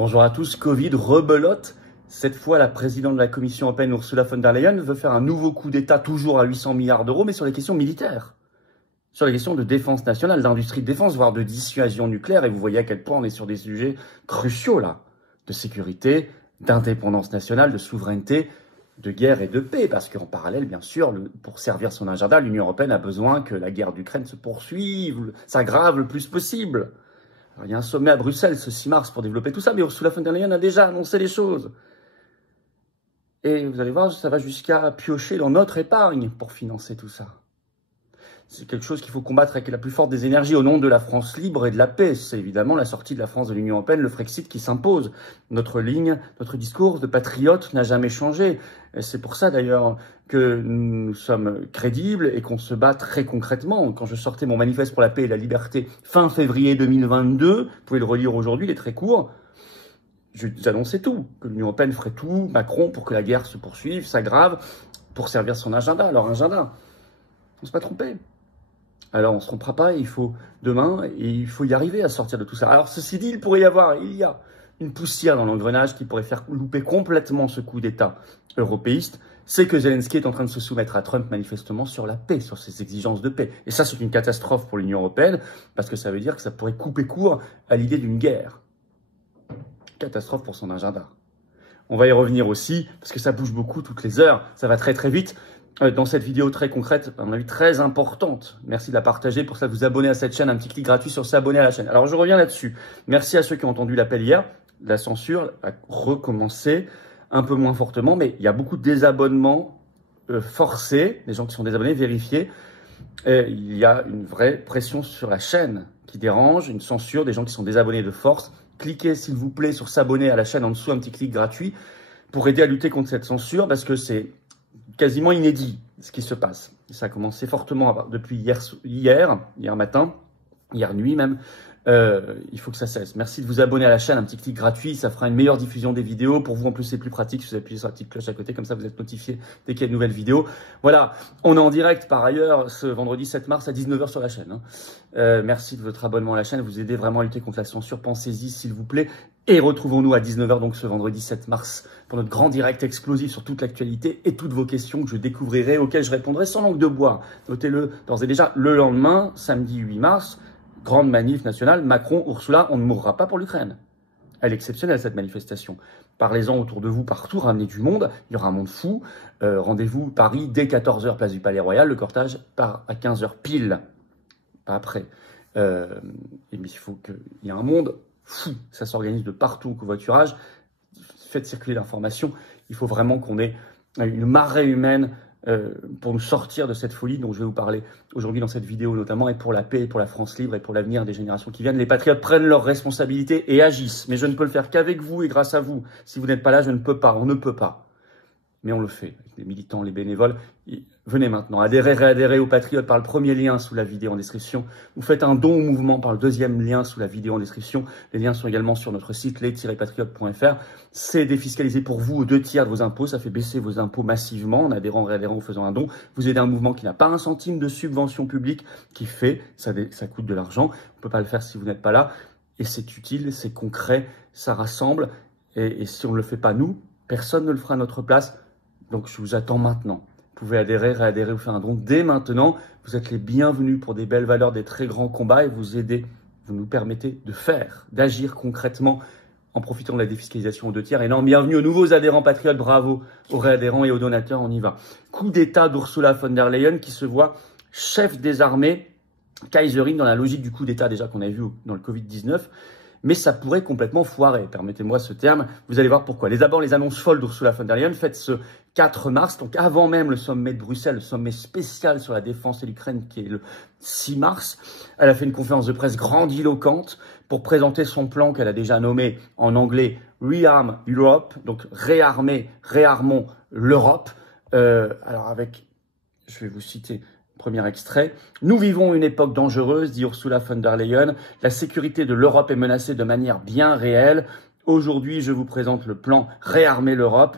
Bonjour à tous, Covid rebelote. Cette fois, la présidente de la Commission européenne, Ursula von der Leyen, veut faire un nouveau coup d'État, toujours à 800 milliards d'euros, mais sur les questions militaires. Sur les questions de défense nationale, d'industrie de défense, voire de dissuasion nucléaire. Et vous voyez à quel point on est sur des sujets cruciaux, là. De sécurité, d'indépendance nationale, de souveraineté, de guerre et de paix. Parce qu'en parallèle, bien sûr, pour servir son agenda, l'Union européenne a besoin que la guerre d'Ukraine se poursuive, s'aggrave le plus possible. Alors, il y a un sommet à Bruxelles ce 6 mars pour développer tout ça, mais Ursula von der Leyen a déjà annoncé les choses. Et vous allez voir, ça va jusqu'à piocher dans notre épargne pour financer tout ça. C'est quelque chose qu'il faut combattre avec la plus forte des énergies au nom de la France libre et de la paix. C'est évidemment la sortie de la France de l'Union européenne, le Frexit qui s'impose. Notre ligne, notre discours de patriote n'a jamais changé. C'est pour ça d'ailleurs que nous sommes crédibles et qu'on se bat très concrètement. Quand je sortais mon manifeste pour la paix et la liberté fin février 2022, vous pouvez le relire aujourd'hui, il est très court, j'annonçais tout, que l'Union européenne ferait tout, Macron, pour que la guerre se poursuive, s'aggrave, pour servir son agenda. Leur agenda, on ne s'est pas trompé. Alors on ne se trompera pas, il faut demain, et il faut y arriver à sortir de tout ça. Alors ceci dit, il y a une poussière dans l'engrenage qui pourrait faire louper complètement ce coup d'État européiste. C'est que Zelensky est en train de se soumettre à Trump manifestement sur la paix, sur ses exigences de paix. Et ça, c'est une catastrophe pour l'Union européenne, parce que ça veut dire que ça pourrait couper court à l'idée d'une guerre. Catastrophe pour son agenda. On va y revenir aussi, parce que ça bouge beaucoup toutes les heures, ça va très très vite. Dans cette vidéo très concrète, à mon avis très importante, merci de la partager, pour ça vous abonner à cette chaîne, un petit clic gratuit sur s'abonner à la chaîne. Alors je reviens là-dessus. Merci à ceux qui ont entendu l'appel hier, la censure a recommencé un peu moins fortement, mais il y a beaucoup de désabonnements forcés, des gens qui sont désabonnés, vérifiés. Il y a une vraie pression sur la chaîne qui dérange, une censure, des gens qui sont désabonnés de force. Cliquez s'il vous plaît sur s'abonner à la chaîne en dessous, un petit clic gratuit, pour aider à lutter contre cette censure, parce que c'est quasiment inédit ce qui se passe. Ça a commencé fortement depuis hier matin, hier nuit même. Il faut que ça cesse. Merci de vous abonner à la chaîne, un petit clic gratuit, ça fera une meilleure diffusion des vidéos. Pour vous, en plus, c'est plus pratique si vous appuyez sur la petite cloche à côté, comme ça vous êtes notifié dès qu'il y a une nouvelle vidéo. Voilà, on est en direct par ailleurs ce vendredi 7 mars à 19 h sur la chaîne. Merci de votre abonnement à la chaîne, vous aidez vraiment à lutter contre la censure. Pensez-y s'il vous plaît. Et retrouvons-nous à 19 h donc ce vendredi 7 mars pour notre grand direct explosif sur toute l'actualité et toutes vos questions que je découvrirai, auxquelles je répondrai sans langue de bois. Notez-le d'ores et déjà, le lendemain, samedi 8 mars, grande manif nationale, Macron, Ursula, on ne mourra pas pour l'Ukraine. Elle est exceptionnelle cette manifestation. Parlez-en autour de vous partout, ramenez du monde, il y aura un monde fou. Rendez-vous Paris dès 14 h, place du Palais Royal, le cortège part à 15 h pile, pas après. Mais il faut qu'il y ait un monde fou, ça s'organise de partout au covoiturage, faites circuler l'information, il faut vraiment qu'on ait une marée humaine pour nous sortir de cette folie dont je vais vous parler aujourd'hui dans cette vidéo notamment, et pour la paix, pour la France libre et pour l'avenir des générations qui viennent. Les patriotes prennent leurs responsabilités et agissent, mais je ne peux le faire qu'avec vous et grâce à vous. Si vous n'êtes pas là, je ne peux pas, on ne peut pas. Mais on le fait, les militants, les bénévoles. Venez maintenant, adhérez, réadhérez aux Patriotes par le premier lien sous la vidéo en description. Vous faites un don au mouvement par le deuxième lien sous la vidéo en description. Les liens sont également sur notre site les-patriotes.fr. C'est défiscalisé pour vous aux 2/3 de vos impôts. Ça fait baisser vos impôts massivement en adhérant, réadhérant ou faisant un don. Vous aidez un mouvement qui n'a pas un centime de subvention publique, qui fait, ça coûte de l'argent. On ne peut pas le faire si vous n'êtes pas là. Et c'est utile, c'est concret, ça rassemble. Et si on ne le fait pas nous, personne ne le fera à notre place. Donc je vous attends maintenant. Vous pouvez adhérer, réadhérer ou faire un don dès maintenant. Vous êtes les bienvenus pour des belles valeurs, des très grands combats, et vous aidez, vous nous permettez de faire, d'agir concrètement en profitant de la défiscalisation aux 2/3. Énorme bienvenue aux nouveaux adhérents patriotes, bravo aux réadhérents et aux donateurs, on y va. Coup d'État d'Ursula von der Leyen qui se voit chef des armées, Kaiserin, dans la logique du coup d'État déjà qu'on a vu dans le Covid-19. Mais ça pourrait complètement foirer, permettez-moi ce terme. Vous allez voir pourquoi. D'abord, les annonces folles d'Ursula von der Leyen faites ce 4 mars, donc avant même le sommet de Bruxelles, le sommet spécial sur la défense et l'Ukraine qui est le 6 mars. Elle a fait une conférence de presse grandiloquente pour présenter son plan qu'elle a déjà nommé en anglais « Rearm Europe », donc « réarmons l'Europe ». Alors je vais vous citer... Premier extrait. « Nous vivons une époque dangereuse, dit Ursula von der Leyen. La sécurité de l'Europe est menacée de manière bien réelle. Aujourd'hui, je vous présente le plan Réarmer l'Europe,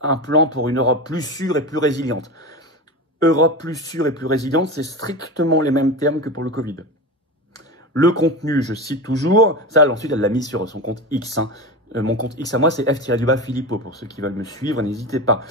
un plan pour une Europe plus sûre et plus résiliente. » Europe plus sûre et plus résiliente, c'est strictement les mêmes termes que pour le Covid. Le contenu, je cite toujours, ça ensuite elle l'a mis sur son compte X, Mon compte X à moi, c'est F-Filippo, pour ceux qui veulent me suivre, n'hésitez pas.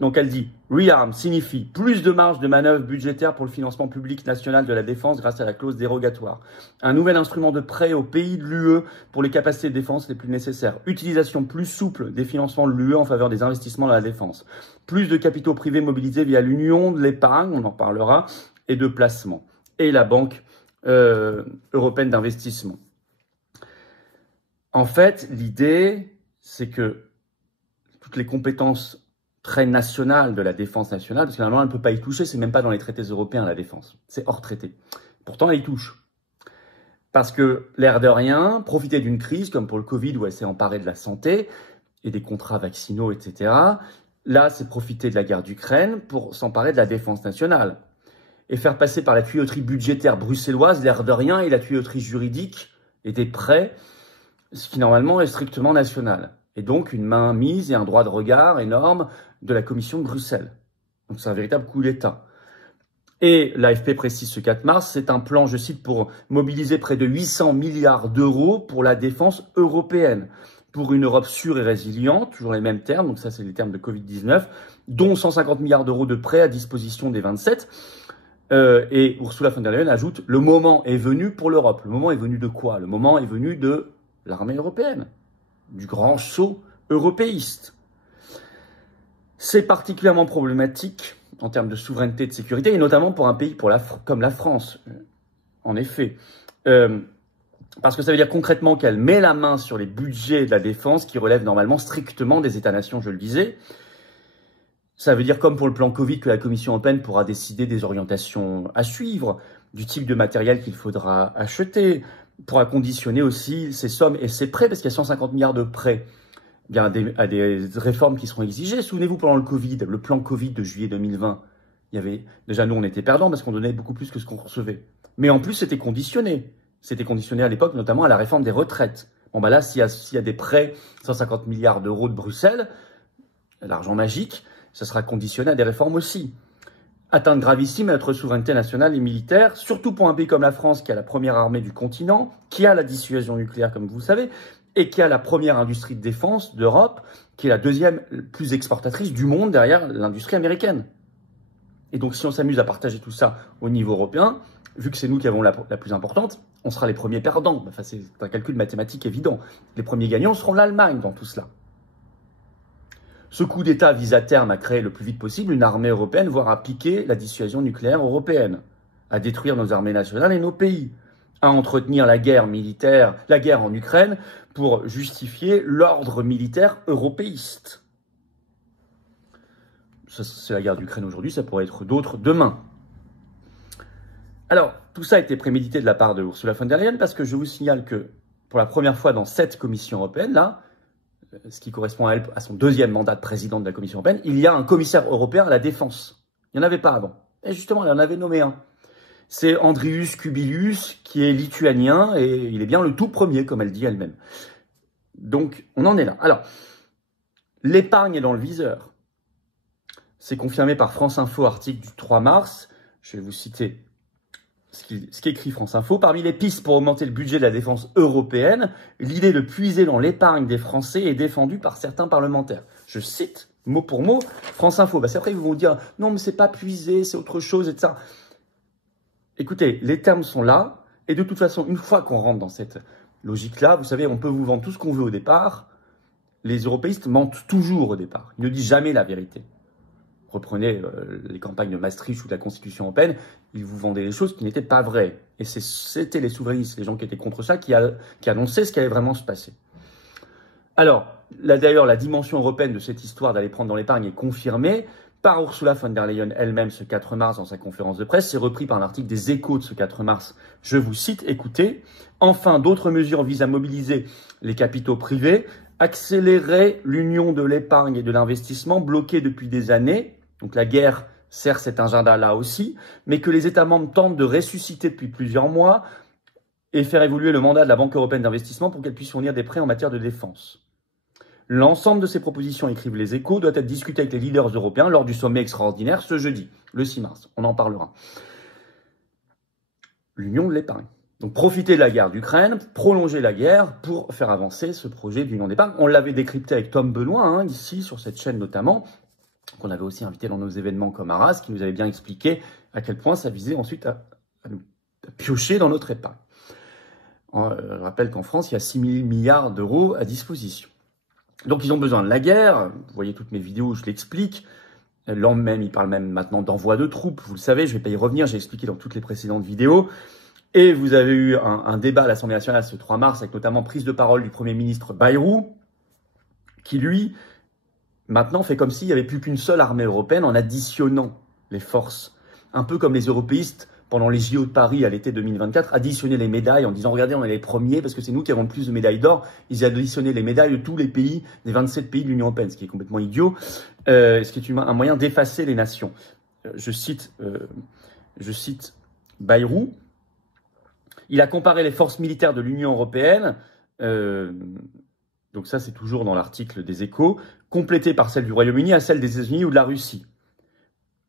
Donc elle dit, REARM signifie plus de marge de manœuvre budgétaire pour le financement public national de la défense grâce à la clause dérogatoire. Un nouvel instrument de prêt aux pays de l'UE pour les capacités de défense les plus nécessaires. Utilisation plus souple des financements de l'UE en faveur des investissements dans la défense. Plus de capitaux privés mobilisés via l'Union de l'épargne, on en parlera, et de placement. Et la Banque européenne d'investissement. En fait, l'idée, c'est que toutes les compétences très nationales de la défense nationale, parce que normalement, elle ne peut pas y toucher, c'est même pas dans les traités européens, la défense. C'est hors traité. Pourtant, elle y touche. Parce que, l'air de rien, profiter d'une crise, comme pour le Covid, où elle s'est emparée de la santé, et des contrats vaccinaux, etc. Là, c'est profiter de la guerre d'Ukraine pour s'emparer de la défense nationale. Et faire passer par la tuyauterie budgétaire bruxelloise, l'air de rien, et la tuyauterie juridique, et des prêts, ce qui normalement est strictement national. Et donc une main mise et un droit de regard énorme de la Commission de Bruxelles. Donc c'est un véritable coup d'État. Et l'AFP précise ce 4 mars, c'est un plan, je cite, pour mobiliser près de 800 milliards d'euros pour la défense européenne, pour une Europe sûre et résiliente, toujours les mêmes termes, donc ça c'est les termes de Covid-19, dont 150 milliards d'euros de prêts à disposition des 27. Et Ursula von der Leyen ajoute, le moment est venu pour l'Europe. Le moment est venu de quoi? Le moment est venu de l'armée européenne, du grand saut européiste. C'est particulièrement problématique en termes de souveraineté et de sécurité, et notamment pour un pays comme la France, en effet. Parce que ça veut dire concrètement qu'elle met la main sur les budgets de la défense qui relèvent normalement strictement des États-nations, je le disais. Ça veut dire, comme pour le plan Covid, que la Commission européenne pourra décider des orientations à suivre, du type de matériel qu'il faudra acheter, pourra conditionner aussi ces sommes et ces prêts, parce qu'il y a 150 milliards de prêts bien à des réformes qui seront exigées. Souvenez-vous, pendant le Covid, le plan Covid de juillet 2020, il y avait, déjà nous on était perdants parce qu'on donnait beaucoup plus que ce qu'on recevait. Mais en plus c'était conditionné. C'était conditionné à l'époque notamment à la réforme des retraites. Bon bah là, s'il y a des prêts, 150 milliards d'euros de Bruxelles, l'argent magique, ça sera conditionné à des réformes aussi. Atteinte gravissime à notre souveraineté nationale et militaire, surtout pour un pays comme la France qui a la première armée du continent, qui a la dissuasion nucléaire comme vous le savez, et qui a la première industrie de défense d'Europe, qui est la deuxième plus exportatrice du monde derrière l'industrie américaine. Et donc si on s'amuse à partager tout ça au niveau européen, vu que c'est nous qui avons la plus importante, on sera les premiers perdants. Enfin, c'est un calcul mathématique évident. Les premiers gagnants seront l'Allemagne dans tout cela. Ce coup d'État vise à terme à créer le plus vite possible une armée européenne, voire à piquer la dissuasion nucléaire européenne, à détruire nos armées nationales et nos pays, à entretenir la guerre militaire, la guerre en Ukraine, pour justifier l'ordre militaire européiste. C'est la guerre d'Ukraine aujourd'hui, ça pourrait être d'autres demain. Alors, tout ça a été prémédité de la part de Ursula von der Leyen, parce que je vous signale que pour la première fois dans cette Commission européenne, là, ce qui correspond à son deuxième mandat de président de la Commission européenne, il y a un commissaire européen à la défense. Il n'y en avait pas avant. Et justement, elle en avait nommé un. C'est Andrius Kubilius, qui est lituanien, et il est bien le tout premier, comme elle dit elle-même. Donc, on en est là. Alors, l'épargne est dans le viseur. C'est confirmé par France Info, article du 3 mars. Je vais vous citer ce qu'écrit France Info. Parmi les pistes pour augmenter le budget de la défense européenne, l'idée de puiser dans l'épargne des Français est défendue par certains parlementaires. Je cite, mot pour mot, France Info. Parce qu'après, ils vont dire, non, mais c'est pas puiser, c'est autre chose, etc. Écoutez, les termes sont là. Et de toute façon, une fois qu'on rentre dans cette logique-là, vous savez, on peut vous vendre tout ce qu'on veut au départ. Les européistes mentent toujours au départ. Ils ne disent jamais la vérité. Reprenez les campagnes de Maastricht ou de la Constitution européenne, ils vous vendaient des choses qui n'étaient pas vraies. Et c'était les souverainistes, les gens qui étaient contre ça, qui annonçaient ce qui allait vraiment se passer. Alors, là d'ailleurs, la dimension européenne de cette histoire d'aller prendre dans l'épargne est confirmée par Ursula von der Leyen elle-même ce 4 mars dans sa conférence de presse. C'est repris par un article des Échos de ce 4 mars. Je vous cite, écoutez. Enfin, d'autres mesures visent à mobiliser les capitaux privés, accélérer l'union de l'épargne et de l'investissement bloquée depuis des années. Donc la guerre sert cet agenda-là aussi, mais que les États membres tentent de ressusciter depuis plusieurs mois et faire évoluer le mandat de la Banque européenne d'investissement pour qu'elle puisse fournir des prêts en matière de défense. L'ensemble de ces propositions, écrivent les Échos, doit être discuté avec les leaders européens lors du sommet extraordinaire ce jeudi, le 6 mars. On en parlera. L'union de l'épargne. Donc profiter de la guerre d'Ukraine, prolonger la guerre pour faire avancer ce projet d'union d'épargne. On l'avait décrypté avec Tom Benoît, ici, sur cette chaîne notamment, qu'on avait aussi invité dans nos événements comme Arras, qui nous avait bien expliqué à quel point ça visait ensuite à piocher dans notre épargne. Je rappelle qu'en France, il y a 6 000 milliards d'euros à disposition. Donc ils ont besoin de la guerre, vous voyez toutes mes vidéos, je l'explique. L'homme même, il parle même maintenant d'envoi de troupes, vous le savez, je ne vais pas y revenir, j'ai expliqué dans toutes les précédentes vidéos. Et vous avez eu un débat à l'Assemblée nationale ce 3 mars, avec notamment prise de parole du Premier ministre Bayrou, qui lui, maintenant, fait comme s'il n'y avait plus qu'une seule armée européenne en additionnant les forces. Un peu comme les européistes, pendant les JO de Paris à l'été 2024, additionnaient les médailles en disant « Regardez, on est les premiers parce que c'est nous qui avons le plus de médailles d'or ». Ils additionnaient les médailles de tous les pays, des 27 pays de l'Union européenne, ce qui est complètement idiot, ce qui est un moyen d'effacer les nations. Je cite Bayrou. Il a comparé les forces militaires de l'Union européenne, donc ça c'est toujours dans l'article des Échos, complétées par celles du Royaume-Uni à celles des États-Unis ou de la Russie.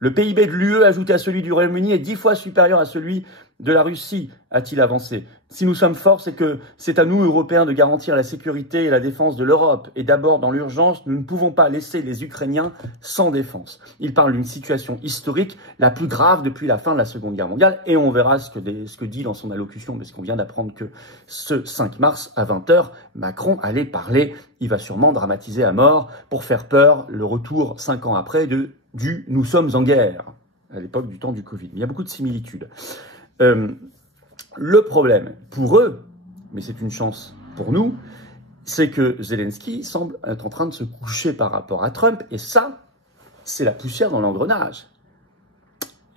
Le PIB de l'UE ajouté à celui du Royaume-Uni est 10 fois supérieur à celui de la Russie, a-t-il avancé. Si nous sommes forts, c'est que c'est à nous, Européens, de garantir la sécurité et la défense de l'Europe. Et d'abord, dans l'urgence, nous ne pouvons pas laisser les Ukrainiens sans défense. Il parle d'une situation historique, la plus grave depuis la fin de la Seconde Guerre mondiale. Et on verra ce que dit dans son allocution, parce qu'on vient d'apprendre que ce 5 mars, à 20 h, Macron allait parler. Il va sûrement dramatiser à mort pour faire peur le retour, 5 ans après, du « nous sommes en guerre », à l'époque du temps du Covid. Il y a beaucoup de similitudes. Le problème pour eux, mais c'est une chance pour nous, c'est que Zelensky semble être en train de se coucher par rapport à Trump, et ça, c'est la poussière dans l'engrenage.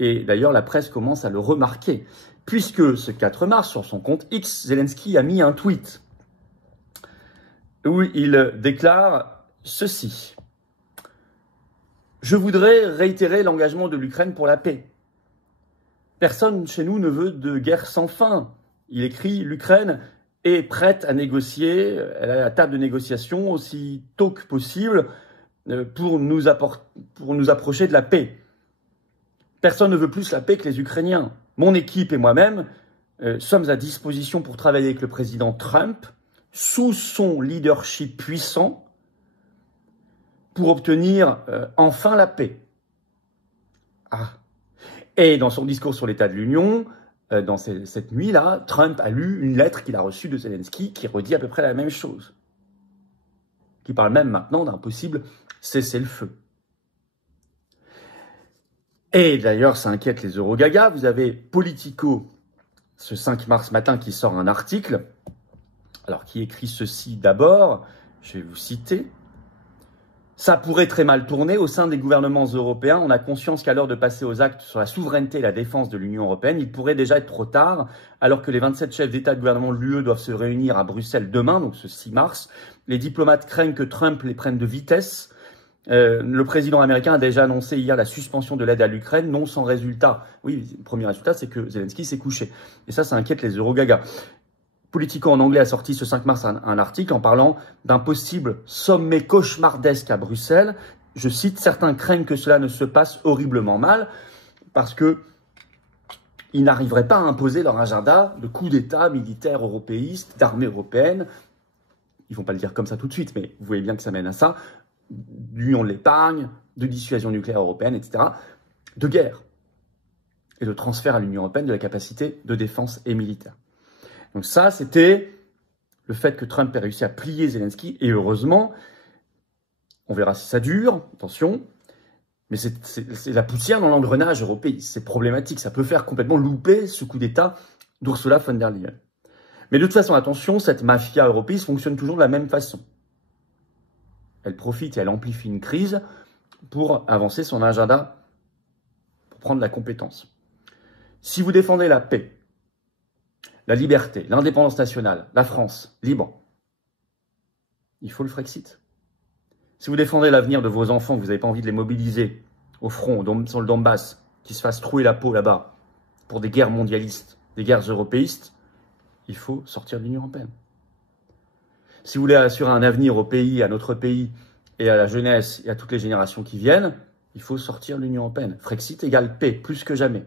Et d'ailleurs, la presse commence à le remarquer, puisque ce 4 mars, sur son compte X, Zelensky a mis un tweet où il déclare ceci. « Je voudrais réitérer l'engagement de l'Ukraine pour la paix. Personne chez nous ne veut de guerre sans fin. » Il écrit « L'Ukraine est prête à négocier, elle est à la table de négociation aussi tôt que possible pour nous approcher de la paix. Personne ne veut plus la paix que les Ukrainiens. Mon équipe et moi-même sommes à disposition pour travailler avec le président Trump sous son leadership puissant pour obtenir enfin la paix. » Et dans son discours sur l'état de l'Union, dans cette nuit-là, Trump a lu une lettre qu'il a reçue de Zelensky qui redit à peu près la même chose. Qui parle même maintenant d'un possible cessez-le-feu. Et d'ailleurs, ça inquiète les Eurogagas. Vous avez Politico, ce 5 mars matin, qui sort un article, alors qui écrit ceci d'abord, je vais vous citer. Ça pourrait très mal tourner au sein des gouvernements européens. On a conscience qu'à l'heure de passer aux actes sur la souveraineté et la défense de l'Union européenne, il pourrait déjà être trop tard, alors que les 27 chefs d'État et de gouvernement de l'UE doivent se réunir à Bruxelles demain, donc ce 6 mars. Les diplomates craignent que Trump les prenne de vitesse. Le président américain a déjà annoncé hier la suspension de l'aide à l'Ukraine, non sans résultat. Oui, le premier résultat, c'est que Zelensky s'est couché. Et ça inquiète les Eurogagas. Politico en anglais a sorti ce 5 mars un article en parlant d'un possible sommet cauchemardesque à Bruxelles. Je cite, « Certains craignent que cela ne se passe horriblement mal parce qu'ils n'arriveraient pas à imposer leur agenda de coup d'État militaire européiste, d'armée européenne. » Ils ne vont pas le dire comme ça tout de suite, mais vous voyez bien que ça mène à ça. D'union de l'épargne, de dissuasion nucléaire européenne, etc. De guerre et de transfert à l'Union européenne de la capacité de défense et militaire. Donc ça, c'était le fait que Trump ait réussi à plier Zelensky, et heureusement, on verra si ça dure, attention, mais c'est la poussière dans l'engrenage européen, c'est problématique, ça peut faire complètement louper ce coup d'État d'Ursula von der Leyen. Mais de toute façon, attention, cette mafia européiste fonctionne toujours de la même façon. Elle profite et elle amplifie une crise pour avancer son agenda, pour prendre la compétence. Si vous défendez la paix, la liberté, l'indépendance nationale, la France, libre, il faut le Frexit. Si vous défendez l'avenir de vos enfants, que vous n'avez pas envie de les mobiliser au front, sur le Donbass, qui se fassent trouer la peau là-bas, pour des guerres mondialistes, des guerres européistes, il faut sortir de l'Union européenne. Si vous voulez assurer un avenir au pays, à notre pays, et à la jeunesse, et à toutes les générations qui viennent, il faut sortir de l'Union européenne. Frexit égale paix, plus que jamais.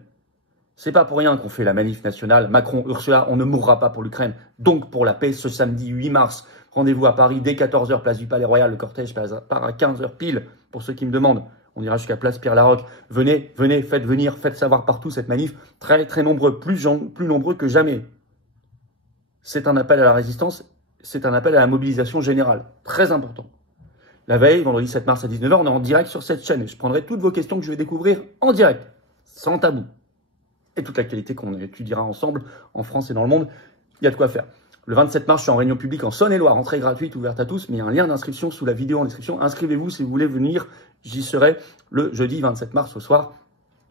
C'est pas pour rien qu'on fait la manif nationale. Macron, Ursula, on ne mourra pas pour l'Ukraine. Donc pour la paix, ce samedi 8 mars, rendez-vous à Paris dès 14 h, place du Palais Royal. Le cortège part à 15 h pile, pour ceux qui me demandent. On ira jusqu'à place Pierre-Laroque. Venez, venez, faites venir, faites savoir partout cette manif. Très, très nombreux, plus nombreux que jamais. C'est un appel à la résistance, c'est un appel à la mobilisation générale. Très important. La veille, vendredi 7 mars à 19 h, on est en direct sur cette chaîne. Et je prendrai toutes vos questions que je vais découvrir en direct, sans tabou. Et toute l'actualité qu'on étudiera ensemble en France et dans le monde, il y a de quoi faire. Le 27 mars, je suis en réunion publique en Saône-et-Loire, entrée gratuite, ouverte à tous, mais il y a un lien d'inscription sous la vidéo en description. Inscrivez-vous si vous voulez venir, j'y serai le jeudi 27 mars au soir.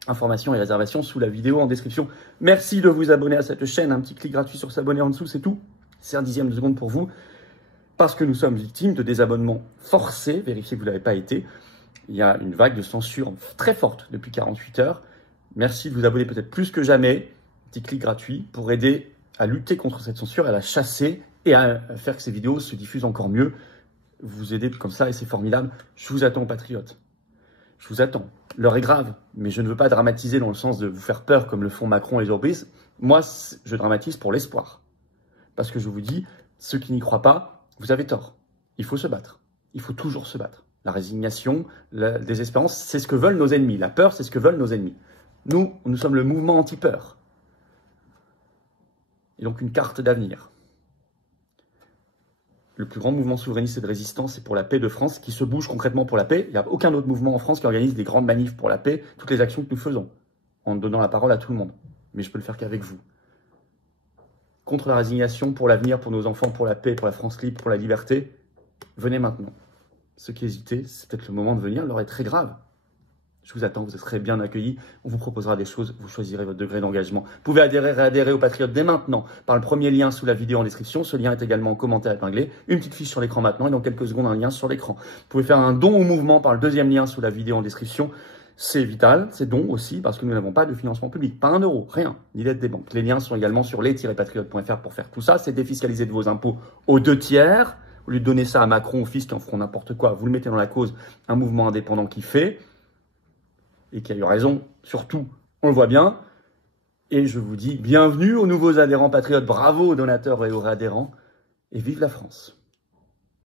Informations et réservations sous la vidéo en description. Merci de vous abonner à cette chaîne, un petit clic gratuit sur s'abonner en dessous, c'est tout. C'est un dixième de seconde pour vous, parce que nous sommes victimes de désabonnements forcés, vérifiez que vous ne l'avez pas été. Il y a une vague de censure très forte depuis 48 heures. Merci de vous abonner peut-être plus que jamais. Petit clic gratuit pour aider à lutter contre cette censure, à la chasser et à faire que ces vidéos se diffusent encore mieux. Vous aidez comme ça et c'est formidable. Je vous attends, patriotes. Je vous attends. L'heure est grave, mais je ne veux pas dramatiser dans le sens de vous faire peur comme le font Macron et les autres. Moi, je dramatise pour l'espoir. Parce que je vous dis, ceux qui n'y croient pas, vous avez tort. Il faut se battre. Il faut toujours se battre. La résignation, la désespérance, c'est ce que veulent nos ennemis. La peur, c'est ce que veulent nos ennemis. Nous sommes le mouvement anti-peur. Et donc une carte d'avenir. Le plus grand mouvement souverainiste et de résistance, c'est pour la paix de France, qui se bouge concrètement pour la paix. Il n'y a aucun autre mouvement en France qui organise des grandes manifs pour la paix, toutes les actions que nous faisons, en donnant la parole à tout le monde. Mais je peux le faire qu'avec vous. Contre la résignation, pour l'avenir, pour nos enfants, pour la paix, pour la France libre, pour la liberté, venez maintenant. Ceux qui hésitaient, c'est peut-être le moment de venir, l'heure est très grave. Je vous attends, vous serez bien accueillis. On vous proposera des choses, vous choisirez votre degré d'engagement. Vous pouvez adhérer, réadhérer aux Patriotes dès maintenant par le premier lien sous la vidéo en description. Ce lien est également en commentaire épinglé. Une petite fiche sur l'écran maintenant et dans quelques secondes un lien sur l'écran. Vous pouvez faire un don au mouvement par le deuxième lien sous la vidéo en description. C'est vital, c'est don aussi parce que nous n'avons pas de financement public. Pas un euro, rien, ni d'aide des banques. Les liens sont également sur les-patriotes.fr pour faire tout ça. C'est défiscaliser de vos impôts aux 2/3. Au lieu de donner ça à Macron, aux fils qui en feront n'importe quoi, vous le mettez dans la cause, un mouvement indépendant qui fait. Et qui a eu raison, surtout, on le voit bien. Et je vous dis bienvenue aux nouveaux adhérents patriotes, bravo aux donateurs et aux réadhérents, et vive la France.